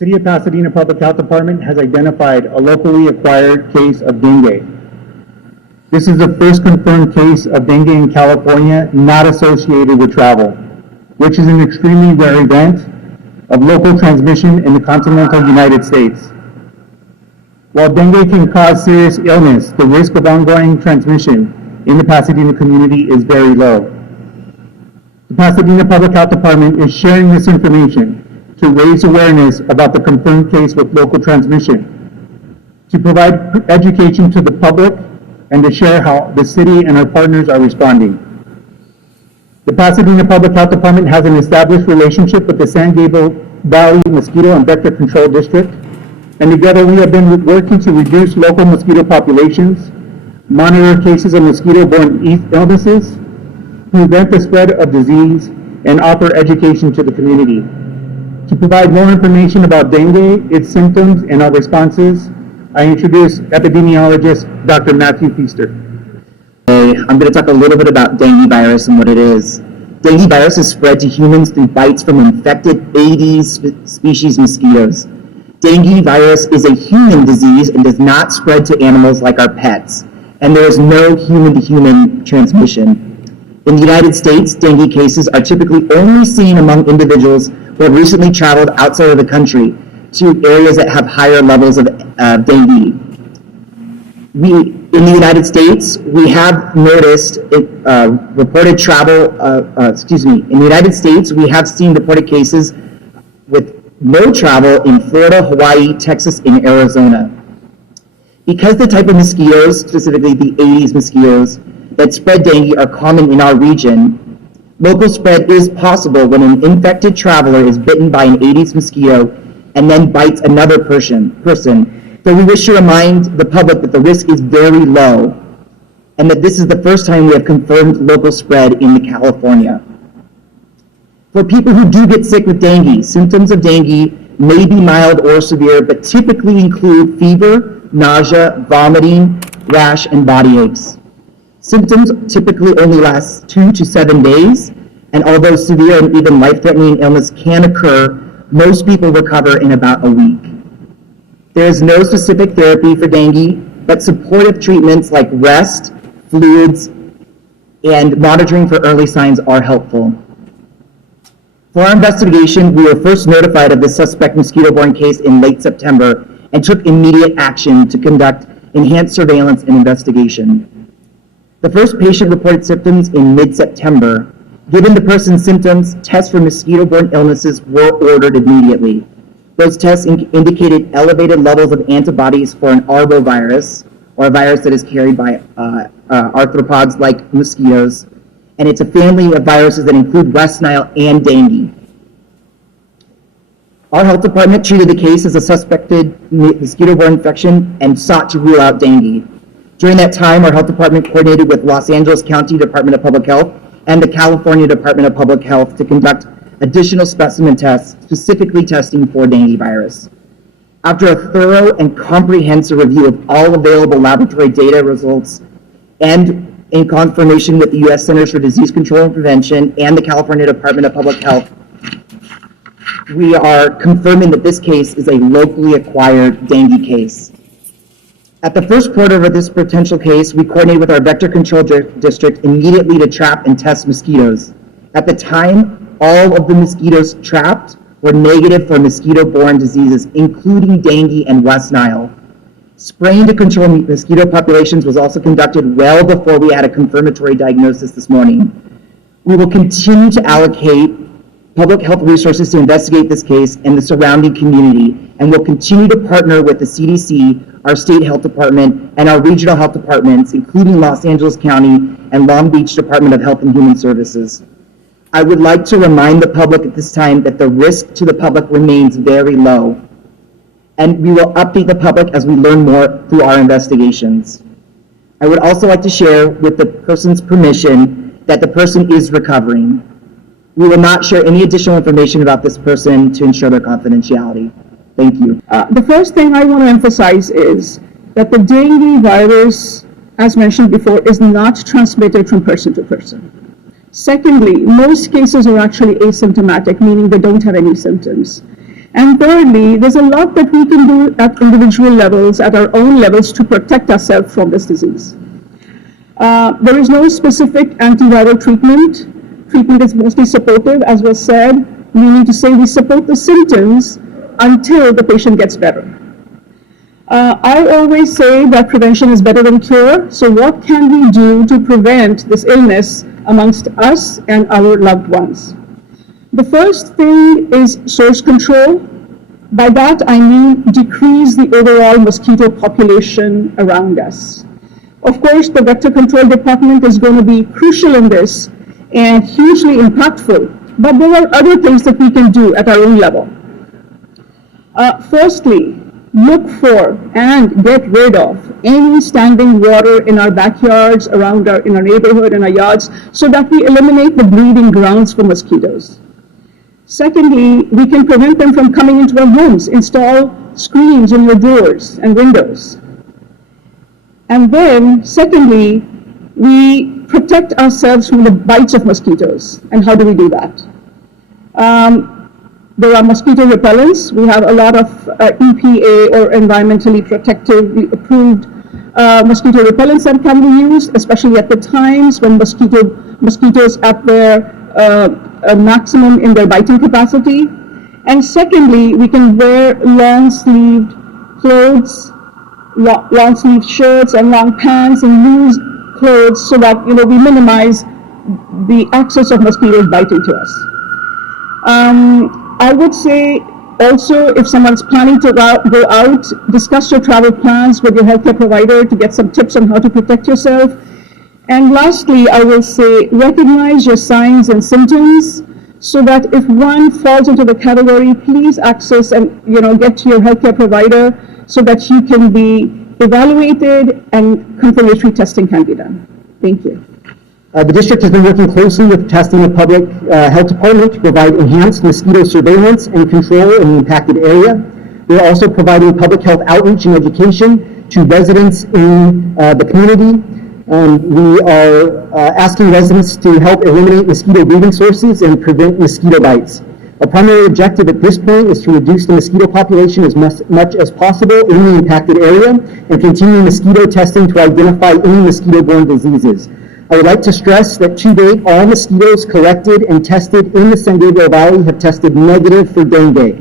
City of Pasadena Public Health Department has identified a locally acquired case of dengue. This is the first confirmed case of dengue in California not associated with travel, which is an extremely rare event of local transmission in the continental United States. While dengue can cause serious illness, the risk of ongoing transmission in the Pasadena community is very low. The Pasadena Public Health Department is sharing this information to raise awareness about the confirmed case with local transmission, to provide education to the public, and to share how the city and our partners are responding. The Pasadena Public Health Department has an established relationship with the San Gabriel Valley Mosquito and Vector Control District, and together we have been working to reduce local mosquito populations, monitor cases of mosquito-borne illnesses, prevent the spread of disease, and offer education to the community. To provide more information about dengue, its symptoms, and our responses, I introduce epidemiologist Dr. Matthew Feaster. Hey, I'm going to talk a little bit about dengue virus and what it is. Dengue virus is spread to humans through bites from infected Aedes species mosquitoes. Dengue virus is a human disease and does not spread to animals like our pets, and there is no human-to-human transmission. In the United States, dengue cases are typically only seen among individuals who have recently traveled outside of the country to areas that have higher levels of dengue. In the United States, we have noticed reported travel, in the United States, we have seen reported cases with no travel in Florida, Hawaii, Texas, and Arizona. Because the type of mosquitoes, specifically the Aedes mosquitoes, that spread dengue are common in our region, local spread is possible when an infected traveler is bitten by an Aedes mosquito and then bites another person. So we wish to remind the public that the risk is very low and that this is the first time we have confirmed local spread in California. For people who do get sick with dengue, symptoms of dengue may be mild or severe, but typically include fever, nausea, vomiting, rash, and body aches. Symptoms typically only last 2 to 7 days, and although severe and even life-threatening illness can occur, most people recover in about a week. There is no specific therapy for dengue, but supportive treatments like rest, fluids, and monitoring for early signs are helpful. For our investigation, we were first notified of the suspect mosquito-borne case in late September and took immediate action to conduct enhanced surveillance and investigation. The first patient reported symptoms in mid-September. Given the person's symptoms, tests for mosquito-borne illnesses were ordered immediately. Those tests indicated elevated levels of antibodies for an arbovirus, or a virus that is carried by arthropods like mosquitoes, and it's a family of viruses that include West Nile and dengue. Our health department treated the case as a suspected mosquito-borne infection and sought to rule out dengue. During that time, our health department coordinated with Los Angeles County Department of Public Health and the California Department of Public Health to conduct additional specimen tests, specifically testing for dengue virus. After a thorough and comprehensive review of all available laboratory data results and in confirmation with the U.S. Centers for Disease Control and Prevention and the California Department of Public Health, we are confirming that this case is a locally acquired dengue case. At the first quarter of this potential case, we coordinated with our vector control district immediately to trap and test mosquitoes. At the time, all of the mosquitoes trapped were negative for mosquito-borne diseases, including dengue and West Nile. Spraying to control mosquito populations was also conducted well before we had a confirmatory diagnosis this morning. We will continue to allocate public health resources to investigate this case and the surrounding community, and will continue to partner with the CDC, our state health department, and our regional health departments, including Los Angeles County and Long Beach Department of Health and Human Services. I would like to remind the public at this time that the risk to the public remains very low, and we will update the public as we learn more through our investigations. I would also like to share, with the person's permission, that the person is recovering. We will not share any additional information about this person to ensure their confidentiality. Thank you. The first thing I want to emphasize is that the dengue virus, as mentioned before, is not transmitted from person to person. Secondly, most cases are actually asymptomatic, meaning they don't have any symptoms. And thirdly, there's a lot that we can do at individual levels, at our own levels, to protect ourselves from this disease. There is no specific antiviral treatment. Treatment is mostly supportive, as was said, meaning to say we support the symptoms until the patient gets better. I always say that prevention is better than cure, so what can we do to prevent this illness amongst us and our loved ones? The first thing is source control. By that I mean decrease the overall mosquito population around us. Of course, the vector control department is going to be crucial in this and hugely impactful, but there are other things that we can do at our own level. Firstly, look for and get rid of any standing water in our backyards, in our neighborhood, in our yards, so that we eliminate the breeding grounds for mosquitoes. Secondly, we can prevent them from coming into our homes, install screens in your doors and windows. And then, secondly, we protect ourselves from the bites of mosquitoes. And how do we do that? There are mosquito repellents. We have a lot of EPA or environmentally protectively approved mosquito repellents that can be used, especially at the times when mosquitoes at their maximum in their biting capacity. And secondly, we can wear long-sleeved clothes, long-sleeved shirts and long pants and loose clothes so that we minimize the access of mosquitoes biting to us. I would say also, if someone's planning to go out, discuss your travel plans with your healthcare provider to get some tips on how to protect yourself. And lastly, I will say, recognize your signs and symptoms so that if one falls into the category, please access and get to your healthcare provider so that you can be evaluated and confirmatory testing can be done. Thank you. The district has been working closely with the Pasadena Public Health Department to provide enhanced mosquito surveillance and control in the impacted area. We're also providing public health outreach and education to residents in the community. We are asking residents to help eliminate mosquito breeding sources and prevent mosquito bites. Our primary objective at this point is to reduce the mosquito population as much as possible in the impacted area and continue mosquito testing to identify any mosquito-borne diseases. I would like to stress that to date, all mosquitoes collected and tested in the San Gabriel Valley have tested negative for dengue.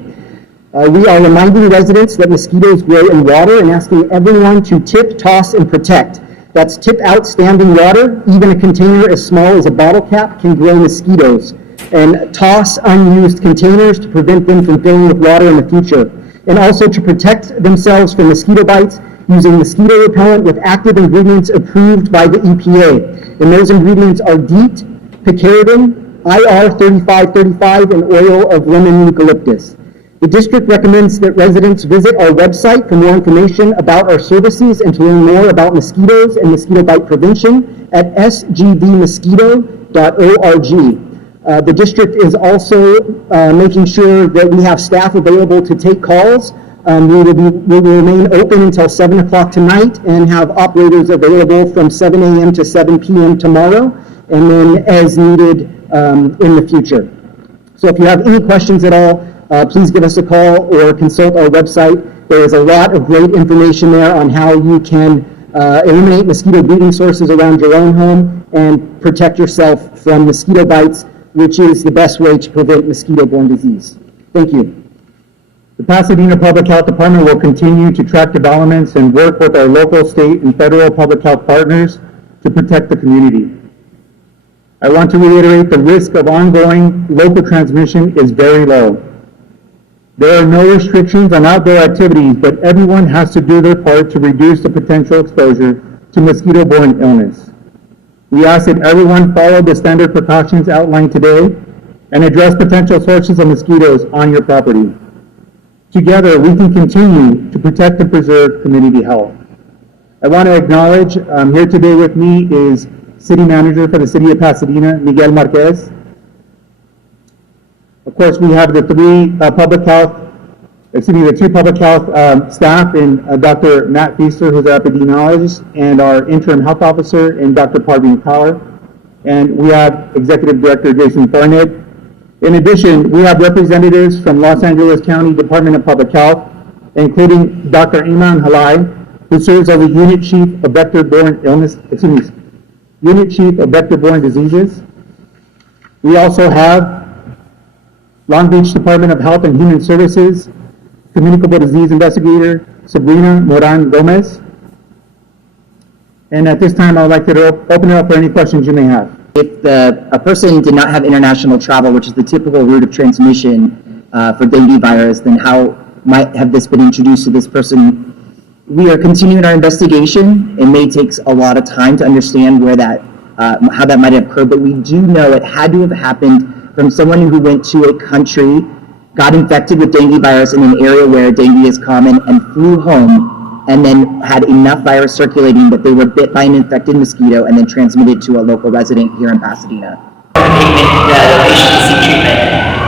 We are reminding residents that mosquitoes grow in water and asking everyone to tip, toss, and protect. That's tip out standing water. Even a container as small as a bottle cap can grow mosquitoes. And toss unused containers to prevent them from filling with water in the future. And also to protect themselves from mosquito bites using mosquito repellent with active ingredients approved by the EPA. And those ingredients are DEET, picaridin, IR 3535, and oil of lemon eucalyptus. The district recommends that residents visit our website for more information about our services and to learn more about mosquitoes and mosquito bite prevention at sgvmosquito.org. The district is also making sure that we have staff available to take calls. We will remain open until 7 o'clock tonight and have operators available from 7 a.m. to 7 p.m. tomorrow, and then as needed in the future. So if you have any questions at all, please give us a call or consult our website. There is a lot of great information there on how you can eliminate mosquito breeding sources around your own home and protect yourself from mosquito bites, which is the best way to prevent mosquito-borne disease. Thank you. The Pasadena Public Health Department will continue to track developments and work with our local, state, and federal public health partners to protect the community. I want to reiterate the risk of ongoing local transmission is very low. There are no restrictions on outdoor activities, but everyone has to do their part to reduce the potential exposure to mosquito-borne illness. We ask that everyone follow the standard precautions outlined today and address potential sources of mosquitoes on your property. Together, we can continue to protect and preserve community health. I want to acknowledge, here today with me is City Manager for the City of Pasadena, Miguel Marquez. Of course, we have the two public health staff, and Dr. Matt Feaster, who's our epidemiologist, and our interim health officer, and Dr. Parveen Kaur. And we have Executive Director Jason Barnett, In addition, we have representatives from Los Angeles County Department of Public Health, including Dr. Iman Halai, who serves as the Unit Chief of Vector-Borne Diseases. We also have Long Beach Department of Health and Human Services, Communicable Disease Investigator Sabrina Moran Gomez. And at this time, I would like to open it up for any questions you may have. If a person did not have international travel, which is the typical route of transmission for dengue virus, then how might have this been introduced to this person? We are continuing our investigation. It may take a lot of time to understand where that, how that might have occurred, but we do know it had to have happened from someone who went to a country, got infected with dengue virus in an area where dengue is common, and flew home, and then had enough virus circulating that they were bit by an infected mosquito and then transmitted to a local resident here in Pasadena.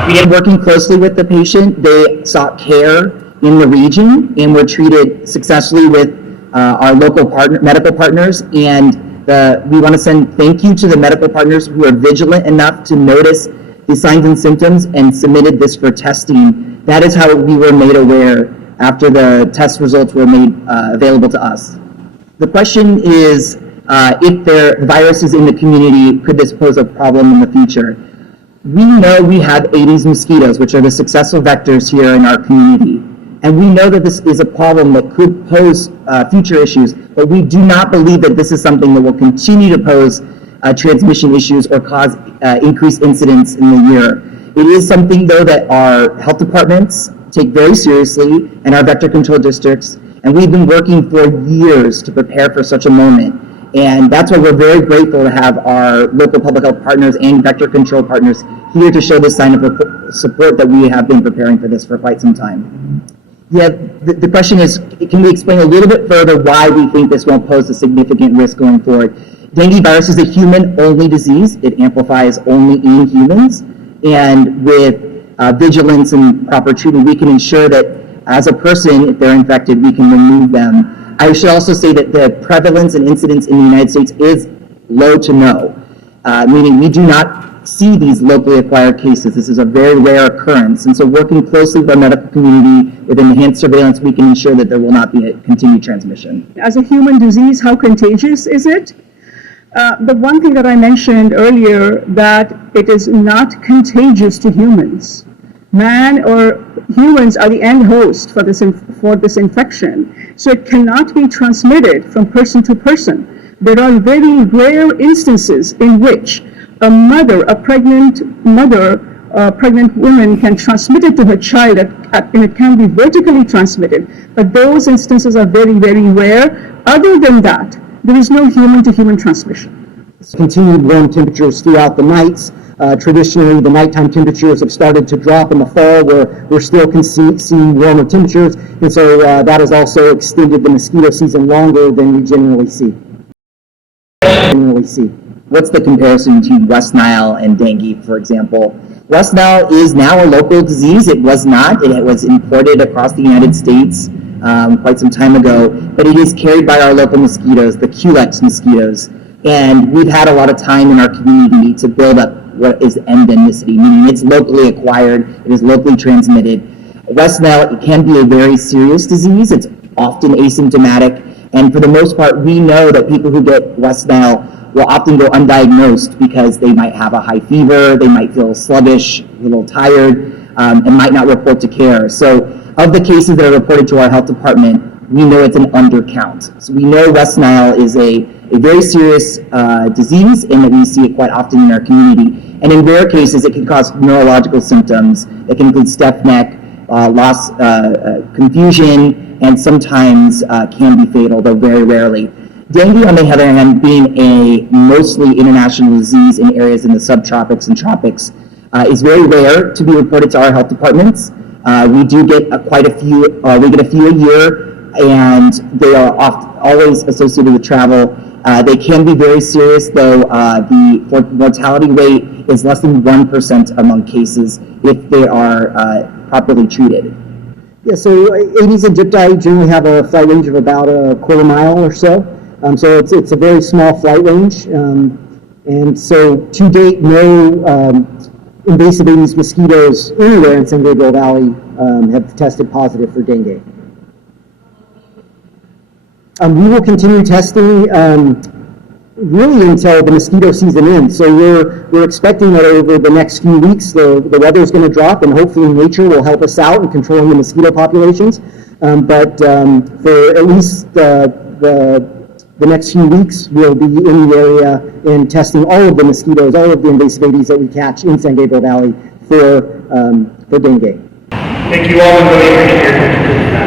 We are working closely with the patient. They sought care in the region and were treated successfully with our local medical partners. And we want to send thank you to the medical partners who are vigilant enough to notice the signs and symptoms and submitted this for testing. That is how we were made aware after the test results were made available to us. The question is, if the virus is in the community, could this pose a problem in the future? We know we have Aedes mosquitoes, which are the successful vectors here in our community. And we know that this is a problem that could pose future issues, but we do not believe that this is something that will continue to pose transmission issues or cause increased incidence in the year. It is something, though, that our health departments take very seriously and our vector control districts, and we've been working for years to prepare for such a moment. And that's why we're very grateful to have our local public health partners and vector control partners here to show this sign of support that we have been preparing for this for quite some time. Yeah, the question is, can we explain a little bit further why we think this won't pose a significant risk going forward? Dengue virus is a human-only disease. It amplifies only in humans. And with vigilance and proper treatment, we can ensure that as a person, if they're infected, we can remove them. I should also say that the prevalence and incidence in the United States is low to no, meaning we do not see these locally acquired cases. This is a very rare occurrence. And so working closely with our medical community with enhanced surveillance, we can ensure that there will not be a continued transmission. As a human disease, how contagious is it? The one thing that I mentioned earlier, that it is not contagious to humans. Man or humans are the end host for this infection. So it cannot be transmitted from person to person. There are very rare instances in which a pregnant woman can transmit it to her child, and it can be vertically transmitted. But those instances are very, very rare. Other than that, there is no human-to-human transmission. Continued warm temperatures throughout the nights. Traditionally, the nighttime temperatures have started to drop in the fall, where we're still seeing warmer temperatures, and so that has also extended the mosquito season longer than we generally see. What's the comparison between West Nile and dengue, for example? West Nile is now a local disease. It was not. It was imported across the United States quite some time ago, but it is carried by our local mosquitoes, the Culex mosquitoes. And we've had a lot of time in our community to build up what is endemicity, meaning it's locally acquired, it is locally transmitted. West Nile, it can be a very serious disease. It's often asymptomatic, and for the most part, we know that people who get West Nile will often go undiagnosed because they might have a high fever, they might feel sluggish, a little tired, and might not report to care. So of the cases that are reported to our health department, we know it's an undercount. So we know West Nile is a very serious disease, and that we see it quite often in our community. And in rare cases, it can cause neurological symptoms. It can include stiff neck, loss, confusion, and sometimes can be fatal, though very rarely. Dengue, on the other hand, being a mostly international disease in areas in the subtropics and tropics, is very rare to be reported to our health departments. We do get quite a few, we get a few a year, and they are always associated with travel. They can be very serious, though the mortality rate is less than 1% among cases if they are properly treated. Yeah, so Aedes aegypti generally have a flight range of about a quarter mile or so. So it's a very small flight range. And so to date, no invasive Aedes mosquitoes anywhere in San Gabriel Valley have tested positive for dengue. We will continue testing really until the mosquito season ends. So we're expecting that over the next few weeks, the weather is going to drop, and hopefully nature will help us out in controlling the mosquito populations. But for at least the next few weeks, we'll be in the area and testing all of the mosquitoes, all of the invasive Aedes that we catch in San Gabriel Valley for dengue. Thank you all, and really appreciate your attention.